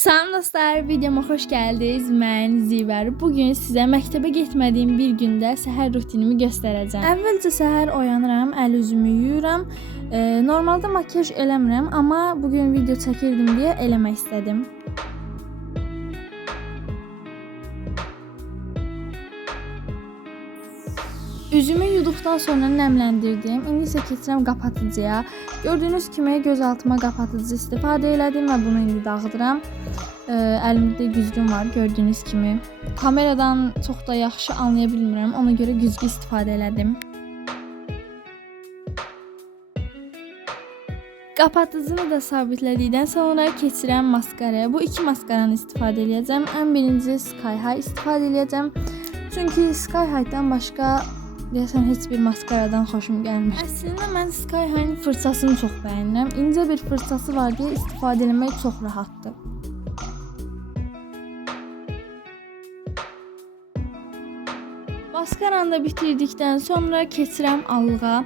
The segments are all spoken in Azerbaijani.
Salam dostlar, videoma xoş gəldiniz. Mən Zivər. Bugün sizə məktəbə getmədiyim bir gündə səhər rutinimi göstərəcəm. Əvvəlcə səhər oyanıram, əl üzümü yuyuram. Normalda makyaj eləmirəm, amma bugün video çəkirdim deyə eləmək istədim. Üzümü yuduqdan sonra nəmləndirdim. İndi isə keçirəm qapatıcıya. Gördüyünüz kimi gözaltıma qapatıcı istifadə elədim və bunu indi dağıdıram. Əlimdə güzgün var, gördüyünüz kimi. Kameradan çox da yaxşı anlaya bilmirəm, ona görə güzgü istifadə elədim. Qapatıcını da sabitlədikdən sonra keçirəm maskaraya. Bu iki maskaranı istifadə edəcəm. Ən birinci Sky High istifadə edəcəm. Çünki Sky High-dan başqa deyəsən heç bir maskaradan xoşum gəlmir. Əslində mən Sky High-in fırçasını çox bəyənirəm. İncə bir fırçası var deyə istifadə etmək çox rahatdır. Maskaranı da bitirdikdən sonra keçirəm allığa.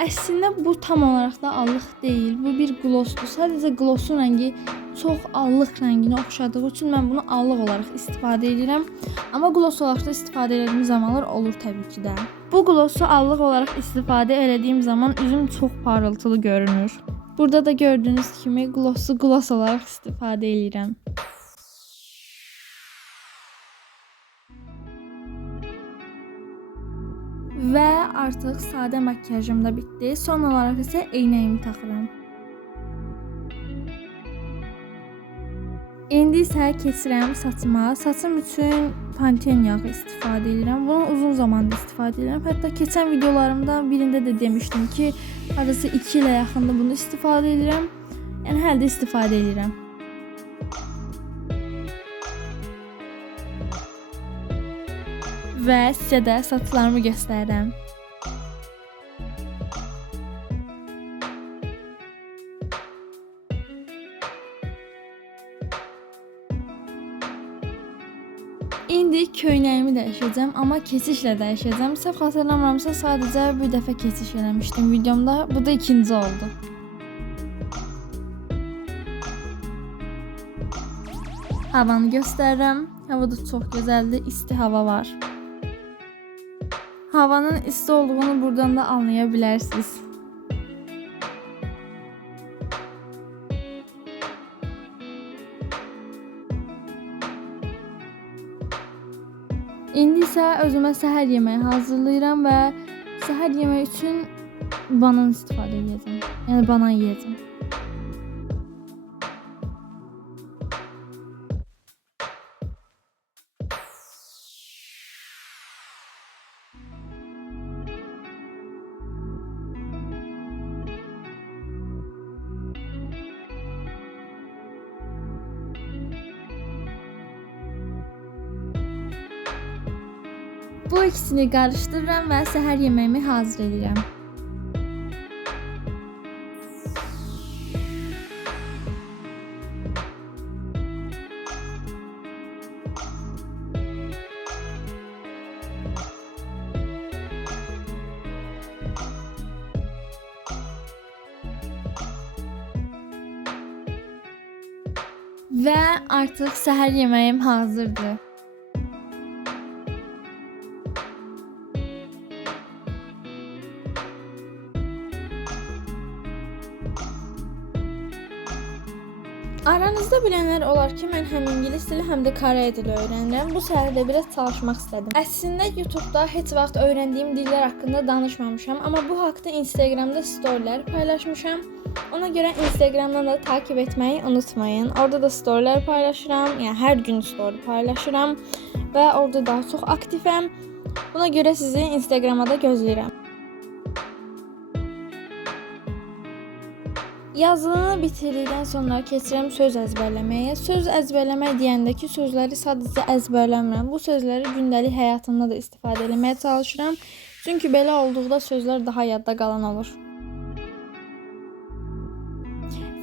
Əslində bu tam olaraq da allıq deyil. Bu bir glossdur. Sadəcə glossun rəngi çox allıq rənginə oxşadığı üçün mən bunu allıq olaraq istifadə edirəm. Amma gloss olaraq da istifadə etdiyim zamanlar olur təbii ki də. Bu glossu allıq olaraq istifadə etdiyim zaman üzüm çox parıltılı görünür. Burada da gördüyünüz kimi glossu gloss olaraq istifadə edirəm. Və artıq sadə makyajım da bitdi. Son olaraq isə eynəyimi taxıram. İndi isə keçirəm saçıma. Saçım üçün Pantene yağı istifadə edirəm. Bunu uzun zamandır istifadə edirəm. Hətta keçən videolarımdan birində də demişdim ki, arası 2 ilə yaxında bunu istifadə edirəm. Yəni hələ də istifadə edirəm. Və sizə də saçlarımı göstərirəm. İndi köynəyimi dəyişəcəm, amma keçişlə dəyişəcəm. Səhv xatırlamıramsa sadəcə bir dəfə keçiş eləmişdim videomda. Bu da ikinci oldu. Havanı göstərirəm. Hava da çox gözəldir, isti hava var. Havanın isti olduğunu buradan da anlaya bilərsiniz. İndi isə özümə səhər yeməyi hazırlayıram və səhər yeməyi üçün banan istifadə edəcəm. Yəni banan yeyəcəm. Bu ikisini qarışdırıram və səhər yeməyimi hazır edirəm. Və artıq səhər yeməyim hazırdır. Aranızda bilənlər olar ki, mən həm ingilis dili, həm də Koreya dili öyrənirəm. Bu səhərdə biraz çalışmaq istədim. Əslində YouTube-da heç vaxt öyrəndiyim dillər haqqında danışmamışam, amma bu haqda Instagramda storylər paylaşmışam. Ona görə Instagramdan da takip etməyi unutmayın. Orada da storylər paylaşıram, yəni hər gün story paylaşıram və orada daha çox aktifəm. Buna görə sizi Instagrama da gözləyirəm. Yazılını bitirdikdən sonra keçirəm söz əzbərləməyə. Söz əzbərləmək deyəndəki sözləri sadəcə əzbərləmirəm. Bu sözləri gündəlik həyatımda da istifadə etməyə çalışıram. Çünki belə olduqda sözlər daha yadda qalan olur.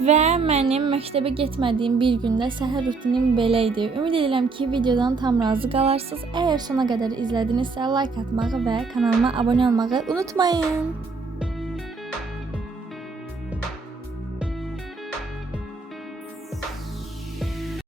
Və mənim məktəbə getmədiyim bir gündə səhər rutinim belə idi. Ümid edirəm ki, videodan tam razı qalarsınız. Əgər sona qədər izlədinizsə, like atmağı və kanalıma abunə olmağı unutmayın.